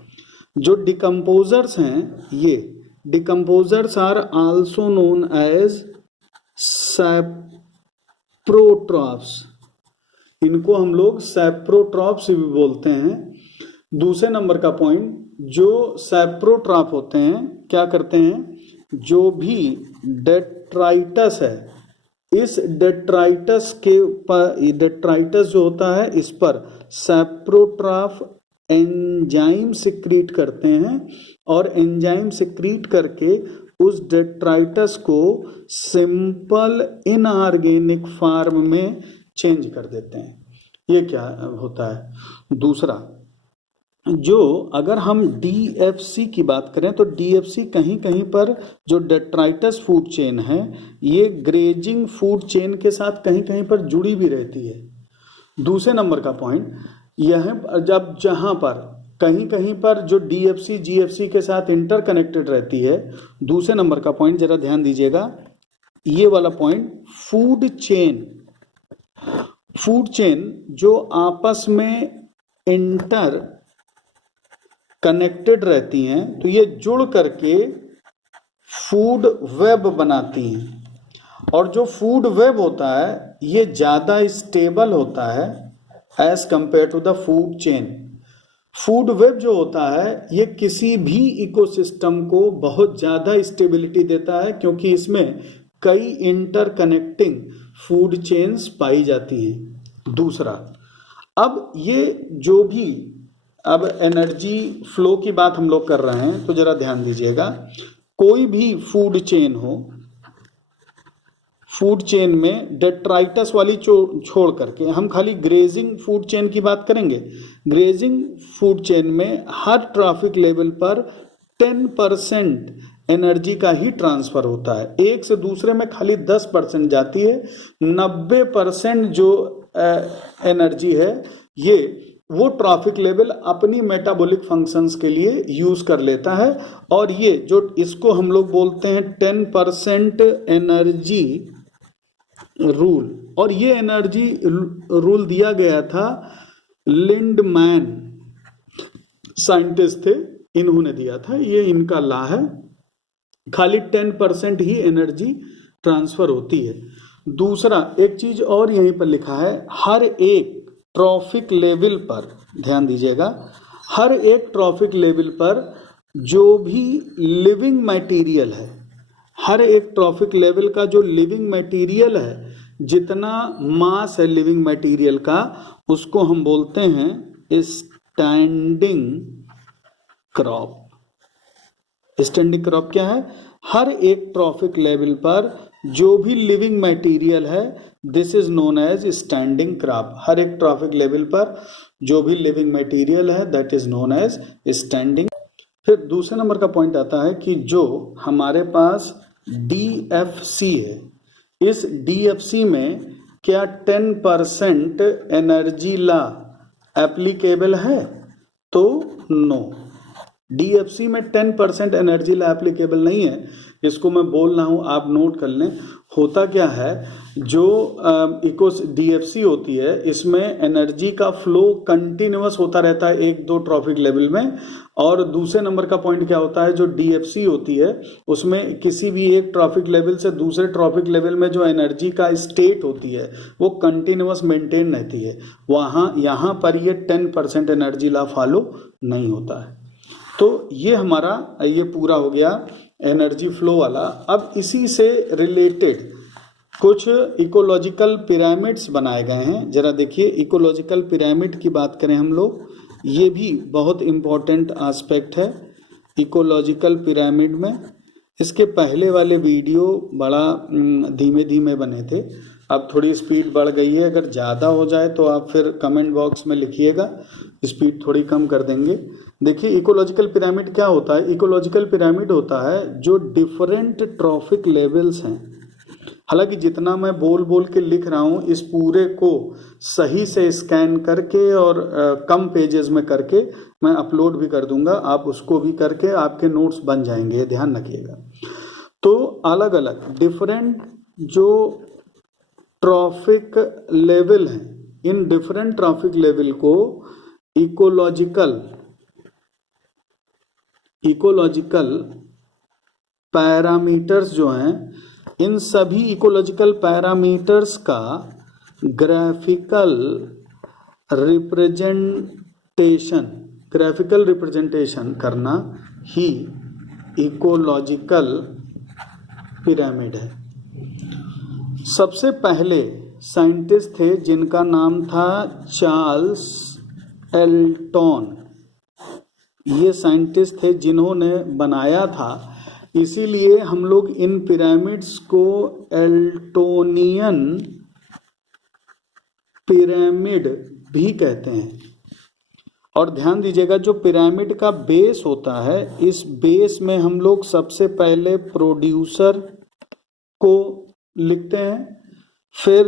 जो डिकम्पोजर्स हैं, ये decomposers are also known as saprotrophs. इनको हम लोग सैप्रोट्रॉप्स भी बोलते हैं। दूसरे नंबर का पॉइंट, जो सैप्रोट्रॉप होते हैं क्या करते हैं? जो भी डेट्राइटस है, इस डेट्राइटस के ऊपर, डेट्राइटस जो होता है इस पर सैप्रोट्रॉप एंजाइम सिक्रीट करते हैं, और एंजाइम सिक्रीट करके उस डेट्राइटस को सिंपल इनऑर्गेनिक फॉर्म में चेंज कर देते हैं। ये क्या होता है? दूसरा, जो अगर हम DFC की बात करें तो DFC कहीं कहीं पर जो डेट्राइटस फूड चेन है, ये ग्रेजिंग फूड चेन के साथ कहीं कहीं पर जुड़ी भी रहती है। दूसरे नंबर का पॉइंट यह, जब जहां पर कहीं कहीं पर जो DFC GFC के साथ इंटरकनेक्टेड रहती है। दूसरे नंबर का पॉइंट जरा ध्यान दीजिएगा, ये वाला पॉइंट, फूड चेन जो आपस में इंटर कनेक्टेड रहती हैं, तो ये जुड़ करके फूड वेब बनाती हैं। और जो फूड वेब होता है, ये ज़्यादा स्टेबल होता है as compare to the food chain. Food web जो होता है, ये किसी भी इकोसिस्टम को बहुत ज़्यादा स्टेबिलिटी देता है, क्योंकि इसमें कई इंटरकनेक्टिंग फूड चेन्स पाई जाती हैं। दूसरा, अब ये जो भी, अब एनर्जी फ्लो की बात हम लोग कर रहे हैं, तो जरा ध्यान दीजिएगा, कोई भी फूड चेन हो, फूड चेन में डेट्राइटस वाली छोड़ करके हम खाली ग्रेजिंग फूड चेन की बात करेंगे। ग्रेजिंग फूड चेन में हर ट्रैफिक लेवल पर 10% एनर्जी का ही ट्रांसफर होता है। एक से दूसरे में खाली 10% जाती है। 90% जो एनर्जी है, ये वो ट्रैफिक लेवल अपनी मेटाबॉलिक फंक्शंस के लिए यूज कर लेता है। और ये जो, इसको हम लोग बोलते हैं 10% एनर्जी रूल। और ये एनर्जी रूल दिया गया था, लिंडमैन साइंटिस्ट थे, इन्होंने दिया था। ये इनका लॉ है, खाली 10% ही एनर्जी ट्रांसफर होती है। दूसरा, एक चीज और यहीं पर लिखा है, हर एक ट्रॉफिक लेवल पर, ध्यान दीजिएगा, हर एक ट्रॉफिक लेवल पर जो भी लिविंग मटेरियल है, हर एक ट्रॉफिक लेवल का जो लिविंग मटेरियल है, जितना मास है लिविंग मटेरियल का, उसको हम बोलते हैं स्टैंडिंग क्रॉप। स्टैंडिंग क्रॉप क्या है? हर एक ट्रॉफिक लेवल पर जो भी लिविंग मटेरियल है, this is known as standing crop. हर एक ट्रॉफिक लेवल पर जो भी लिविंग मटेरियल है, that is known as standing. फिर दूसरे नंबर का पॉइंट आता है कि जो हमारे पास DFC है, इस DFC में क्या 10% एनर्जी लॉ एप्लीकेबल है? तो नो, DFC में 10% एनर्जी लॉ एप्लीकेबल नहीं है। इसको मैं बोल रहा हूँ, आप नोट कर लें। होता क्या है, जो DFC होती है, इसमें एनर्जी का फ्लो कंटिन्यूअस होता रहता है एक दो ट्रॉफिक लेवल में। और दूसरे नंबर का पॉइंट क्या होता है, जो DFC होती है उसमें किसी भी एक ट्रॉफिक लेवल से दूसरे ट्रॉफिक लेवल में जो एनर्जी का स्टेट होती है वो कंटिन्यूअस मेंटेन रहती है। यहाँ पर ये 10% एनर्जी लॉ फॉलो नहीं होता है। तो ये हमारा ये पूरा हो गया एनर्जी फ्लो वाला। अब इसी से रिलेटेड कुछ इकोलॉजिकल पिरामिड्स बनाए गए हैं। जरा देखिए, इकोलॉजिकल पिरामिड की बात करें हम लोग, ये भी बहुत इम्पोर्टेंट एस्पेक्ट है इकोलॉजिकल पिरामिड में। इसके पहले वाले वीडियो बड़ा धीमे धीमे बने थे, अब थोड़ी स्पीड बढ़ गई है। अगर ज़्यादा हो जाए तो आप फिर कमेंट बॉक्स में लिखिएगा, स्पीड थोड़ी कम कर देंगे। देखिए, इकोलॉजिकल पिरामिड क्या होता है? इकोलॉजिकल पिरामिड होता है जो डिफरेंट ट्रॉफिक लेवल्स हैं। हालांकि जितना मैं बोल बोल के लिख रहा हूँ, इस पूरे को सही से स्कैन करके और कम पेजेस में करके मैं अपलोड भी कर दूंगा, आप उसको भी करके आपके नोट्स बन जाएंगे, ध्यान रखिएगा। तो अलग अलग डिफरेंट जो ट्रॉफिक लेवल हैं, इन डिफरेंट ट्रॉफिक लेवल को इकोलॉजिकल पैरामीटर्स जो हैं, इन सभी इकोलॉजिकल पैरामीटर्स का ग्राफिकल रिप्रेजेंटेशन करना ही इकोलॉजिकल पिरामिड है। सबसे पहले साइंटिस्ट थे जिनका नाम था चार्ल्स एल्टन। ये साइंटिस्ट थे जिन्होंने बनाया था, इसीलिए हम लोग इन पिरामिड्स को एल्टोनियन पिरामिड भी कहते हैं। और ध्यान दीजिएगा, जो पिरामिड का बेस होता है, इस बेस में हम लोग सबसे पहले प्रोड्यूसर को लिखते हैं, फिर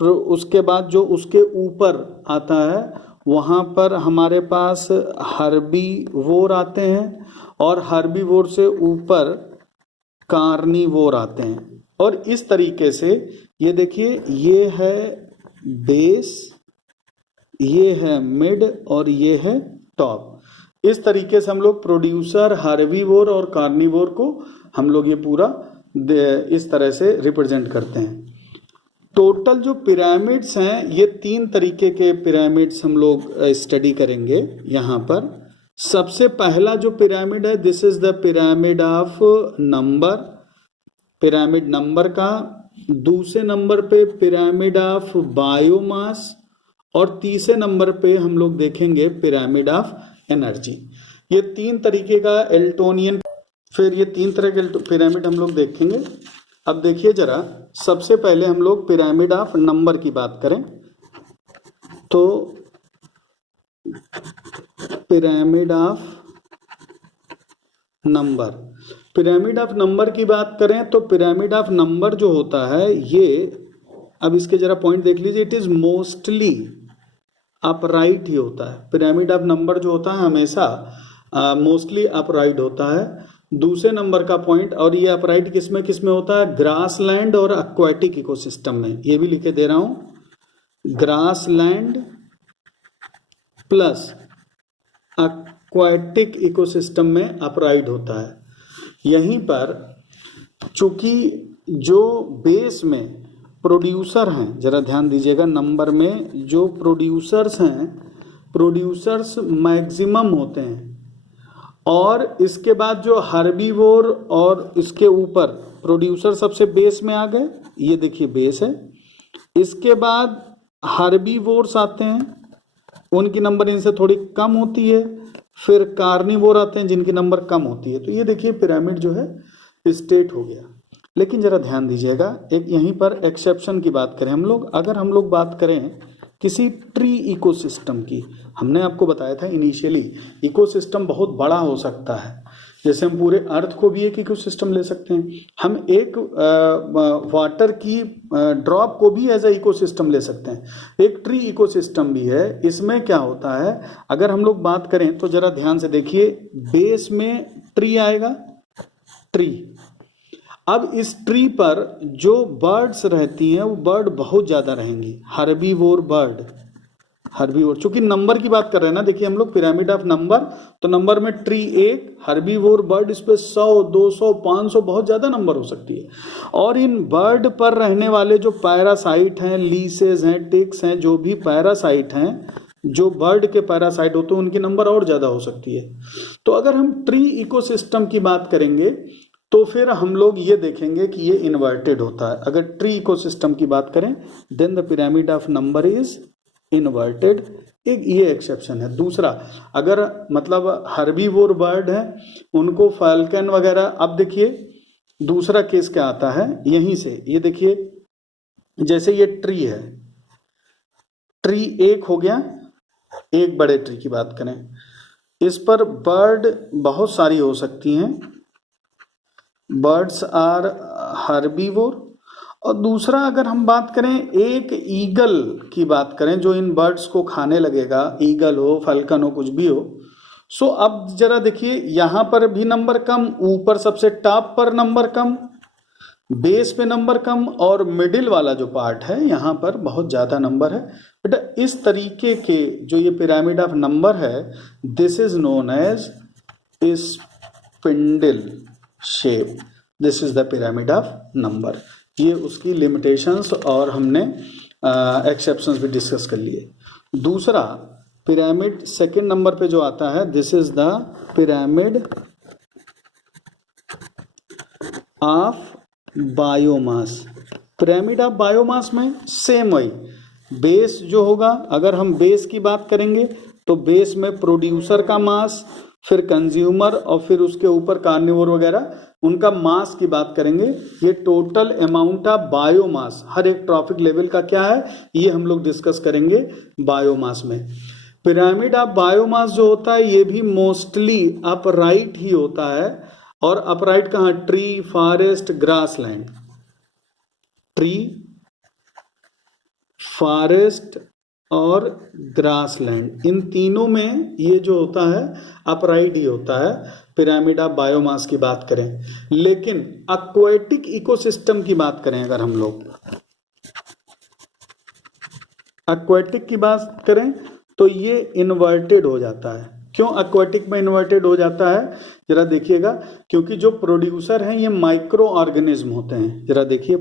उसके बाद जो उसके ऊपर आता है वहाँ पर हमारे पास हर्बीवोर आते हैं, और हर्बीवोर से ऊपर कार्निवोर आते हैं। और इस तरीके से ये देखिए, ये है बेस, ये है मिड और ये है टॉप। इस तरीके से हम लोग प्रोड्यूसर, हर्बीवोर और कार्निवोर को हम लोग ये पूरा इस तरह से रिप्रेजेंट करते हैं। टोटल जो पिरामिड्स हैं, ये 3 तरीके के पिरामिड्स हम लोग स्टडी करेंगे यहाँ पर। सबसे पहला जो पिरामिड है, this is the pyramid of number, pyramid number का। दूसरे नंबर पे पिरामिड ऑफ बायोमास, और तीसरे नंबर पे हम लोग देखेंगे पिरामिड ऑफ एनर्जी। ये 3 तरीके का एल्टोनियन, फिर ये 3 तरह के पिरामिड हम लोग देखेंगे। अब देखिए जरा, सबसे पहले हम लोग पिरामिड ऑफ नंबर की बात करें तो पिरामिड ऑफ नंबर की बात करें तो पिरामिड ऑफ नंबर जो होता है ये, अब इसके जरा पॉइंट देख लीजिए, इट इज मोस्टली अपराइट ही होता है। पिरामिड ऑफ नंबर जो होता है हमेशा मोस्टली अपराइट होता है। दूसरे नंबर का पॉइंट, और ये अपराइट किस में होता है? ग्रासलैंड और एक्वाटिक इकोसिस्टम में। ये भी लिखे दे रहा हूं, ग्रासलैंड प्लस एक्वाटिक इकोसिस्टम में अपराइट होता है। यहीं पर चूंकि जो बेस में प्रोड्यूसर हैं, जरा ध्यान दीजिएगा, नंबर में जो प्रोड्यूसर्स हैं, प्रोड्यूसर्स मैक्सिमम होते हैं, और इसके बाद जो हर्बीवोर और इसके ऊपर प्रोड्यूसर सबसे बेस में आ गए, ये देखिए बेस है। इसके बाद हर्बीवोर्स आते हैं, उनकी नंबर इनसे थोड़ी कम होती है। फिर कार्निवोर आते हैं जिनकी नंबर कम होती है। तो ये देखिए पिरामिड जो है स्टेट हो गया। लेकिन जरा ध्यान दीजिएगा, एक यहीं पर एक्सेप्शन की बात करें हम लोग, अगर हम लोग बात करें किसी ट्री इकोसिस्टम की, हमने आपको बताया था इनिशियली इकोसिस्टम बहुत बड़ा हो सकता है। जैसे हम पूरे अर्थ को भी एक इकोसिस्टम ले सकते हैं, हम एक वाटर की ड्रॉप को भी एज ए इकोसिस्टम ले सकते हैं। एक ट्री इकोसिस्टम भी है। इसमें क्या होता है, अगर हम लोग बात करें तो जरा ध्यान से देखिए, बेस में ट्री आएगा, ट्री। अब इस ट्री पर जो बर्ड्स रहती हैं वो बर्ड बहुत ज़्यादा रहेंगी, हर्बीवोर बर्ड, हर्बीवोर। चूंकि नंबर की बात कर रहे हैं ना, देखिए हम लोग पिरामिड ऑफ नंबर, तो नंबर में ट्री एक, हर्बीवोर बर्ड इस पे 100, 200, 500 बहुत ज़्यादा नंबर हो सकती है। और इन बर्ड पर रहने वाले जो पैरासाइट हैं, लीसेस हैं, टिक्स हैं, जो भी पैरासाइट हैं, जो बर्ड के पैरासाइट होते हैं, उनकी नंबर और ज़्यादा हो सकती है। तो अगर हम ट्री इकोसिस्टम की बात करेंगे तो फिर हम लोग ये देखेंगे कि ये इन्वर्टेड होता है। अगर ट्री इकोसिस्टम की बात करें then the pyramid of number is inverted. एक ये एक्सेप्शन है। दूसरा, अगर मतलब हर्बीवोर बर्ड है, उनको फाल्कन वगैरह, अब देखिए दूसरा केस क्या आता है यहीं से, ये देखिए जैसे ये ट्री है, ट्री एक हो गया, एक बड़े ट्री की बात करें, इस पर बर्ड बहुत सारी हो सकती हैं, बर्ड्स आर हर्बीवोर। और दूसरा, अगर हम बात करें एक ईगल की बात करें जो इन बर्ड्स को खाने लगेगा, ईगल हो, फाल्कन हो, कुछ भी हो। सो अब जरा देखिए, यहां पर भी नंबर कम, ऊपर सबसे टॉप पर नंबर कम, बेस पे नंबर कम, और मिडिल वाला जो पार्ट है यहां पर बहुत ज्यादा नंबर है। बेटा इस तरीके के जो ये पिरामिड ऑफ नंबर है, this is known as spindle shape, this is the pyramid of number. ये उसकी लिमिटेशंस और हमने एक्सेप्शंस भी डिस्कस कर लिए। दूसरा पिरामिड सेकंड नंबर पे जो आता है, this is the pyramid of biomass. Pyramid of biomass में सेम वही, बेस जो होगा, अगर हम बेस की बात करेंगे तो बेस में प्रोड्यूसर का मास, फिर कंज्यूमर, और फिर उसके ऊपर कार्निवोर वगैरह, उनका मास की बात करेंगे। ये टोटल अमाउंट ऑफ बायोमास हर एक ट्रॉफिक लेवल का क्या है, ये हम लोग डिस्कस करेंगे बायोमास में। पिरामिड ऑफ बायोमास जो होता है ये भी मोस्टली अपराइट ही होता है। और अपराइट कहाँ, tree, forest, grassland, tree, forest और ग्रासलैंड, इन तीनों में ये जो होता है अपराइट ही होता है पिरामिड ऑफ बायोमास की बात करें। लेकिन एक्वेटिक इकोसिस्टम की बात करें, अगर हम लोग एक्वेटिक की बात करें तो ये इन्वर्टेड हो जाता है। क्यों एक्वेटिक में इन्वर्टेड हो जाता है, जरा देखिएगा, क्योंकि जो प्रोड्यूसर हैं ये माइक्रो ऑर्गेनिज्म होते हैं। जरा देखिए,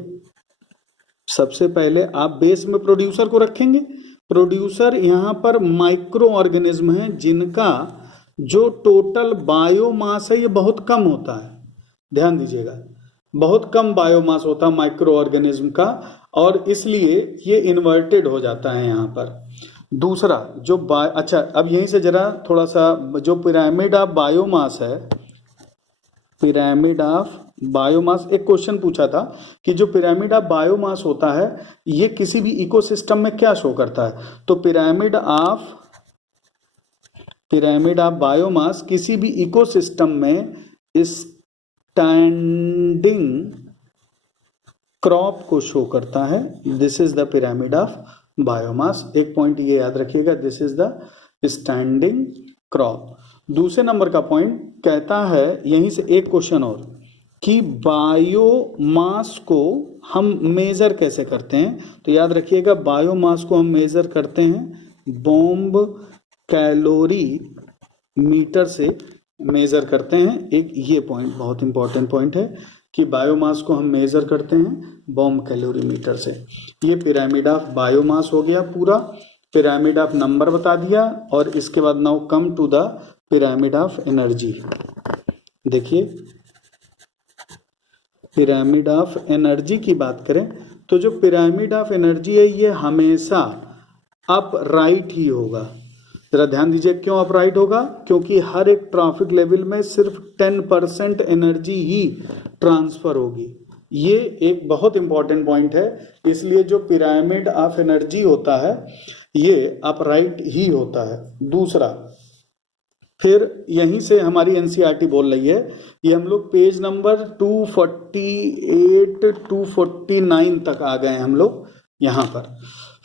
सबसे पहले आप बेस में प्रोड्यूसर को रखेंगे। प्रोड्यूसर यहाँ पर माइक्रो ऑर्गेनिज्म हैं जिनका जो टोटल बायोमास है ये बहुत कम होता है। ध्यान दीजिएगा, बहुत कम बायोमास होता है माइक्रो ऑर्गेनिज्म का, और इसलिए ये इन्वर्टेड हो जाता है यहाँ पर। दूसरा जो अच्छा, अब यहीं से जरा थोड़ा सा, जो पिरामिड ऑफ बायोमास है, पिरामिड ऑफ बायोमास, एक क्वेश्चन पूछा था कि जो पिरामिड ऑफ बायोमास होता है ये किसी भी इकोसिस्टम में क्या शो करता है। तो पिरामिड ऑफ बायोमास किसी भी इकोसिस्टम में स्टैंडिंग क्रॉप को शो करता है। This is the pyramid of biomass. एक पॉइंट ये याद रखिएगा, this is the standing crop. दूसरे नंबर का पॉइंट कहता है, यहीं से एक क्वेश्चन और, कि बायोमास को हम मेजर कैसे करते हैं। तो याद रखिएगा, बायोमास को हम मेजर करते हैं बॉम्ब कैलोरी मीटर से मेजर करते हैं। एक ये पॉइंट बहुत इंपॉर्टेंट पॉइंट है कि बायोमास को हम मेजर करते हैं बॉम्ब कैलोरी मीटर से। ये पिरामिड ऑफ बायोमास हो गया पूरा, पिरामिड ऑफ नंबर बता दिया, और इसके बाद now come to the pyramid of energy. देखिए, पिरामिड ऑफ एनर्जी की बात करें तो जो पिरामिड ऑफ एनर्जी है ये हमेशा अप राइट ही होगा। जरा ध्यान दीजिए, क्यों अप राइट होगा? क्योंकि हर एक ट्रैफिक लेवल में सिर्फ 10% एनर्जी ही ट्रांसफर होगी। ये एक बहुत इंपॉर्टेंट पॉइंट है, इसलिए जो पिरामिड ऑफ एनर्जी होता है ये अपराइट ही होता है। दूसरा, फिर यहीं से हमारी एनसीईआरटी बोल रही है, ये हम लोग पेज नंबर 248 249 तक आ गए हम लोग यहाँ पर।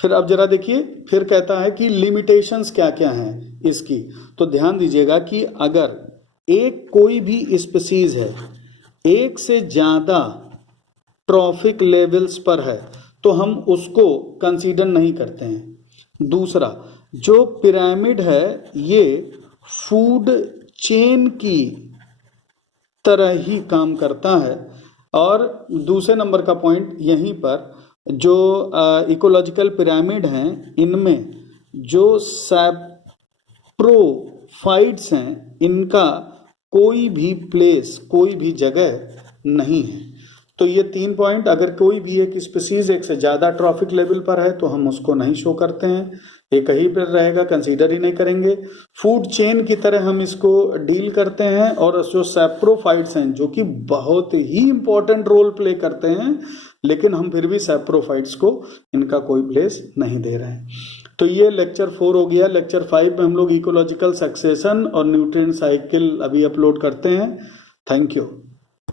फिर अब जरा देखिए, फिर कहता है कि लिमिटेशंस क्या क्या हैं इसकी। तो ध्यान दीजिएगा कि अगर एक कोई भी स्पीसीज है एक से ज्यादा ट्रॉफिक लेवल्स पर है तो हम उसको कंसीडर नहीं करते हैं। दूसरा, जो पिरामिड है ये फूड चेन की तरह ही काम करता है। और दूसरे नंबर का पॉइंट यहीं पर, जो इकोलॉजिकल पिरामिड हैं इनमें जो सैप्रोफाइट्स हैं इनका कोई भी प्लेस, कोई भी जगह नहीं है। तो ये 3 पॉइंट, अगर कोई भी एक स्पीसीज एक से ज़्यादा ट्रॉफिक लेवल पर है तो हम उसको नहीं शो करते हैं, ये कहीं पर रहेगा, कंसीडर ही नहीं करेंगे। फूड चेन की तरह हम इसको डील करते हैं। और जो सैप्रोफाइट्स हैं जो कि बहुत ही इंपॉर्टेंट रोल प्ले करते हैं, लेकिन हम फिर भी सैप्रोफाइट्स को इनका कोई प्लेस नहीं दे रहे हैं। तो ये लेक्चर 4 हो गया। लेक्चर 5 में हम लोग इकोलॉजिकल सक्सेशन और न्यूट्रिएंट साइकिल अभी अपलोड करते हैं। Thank you.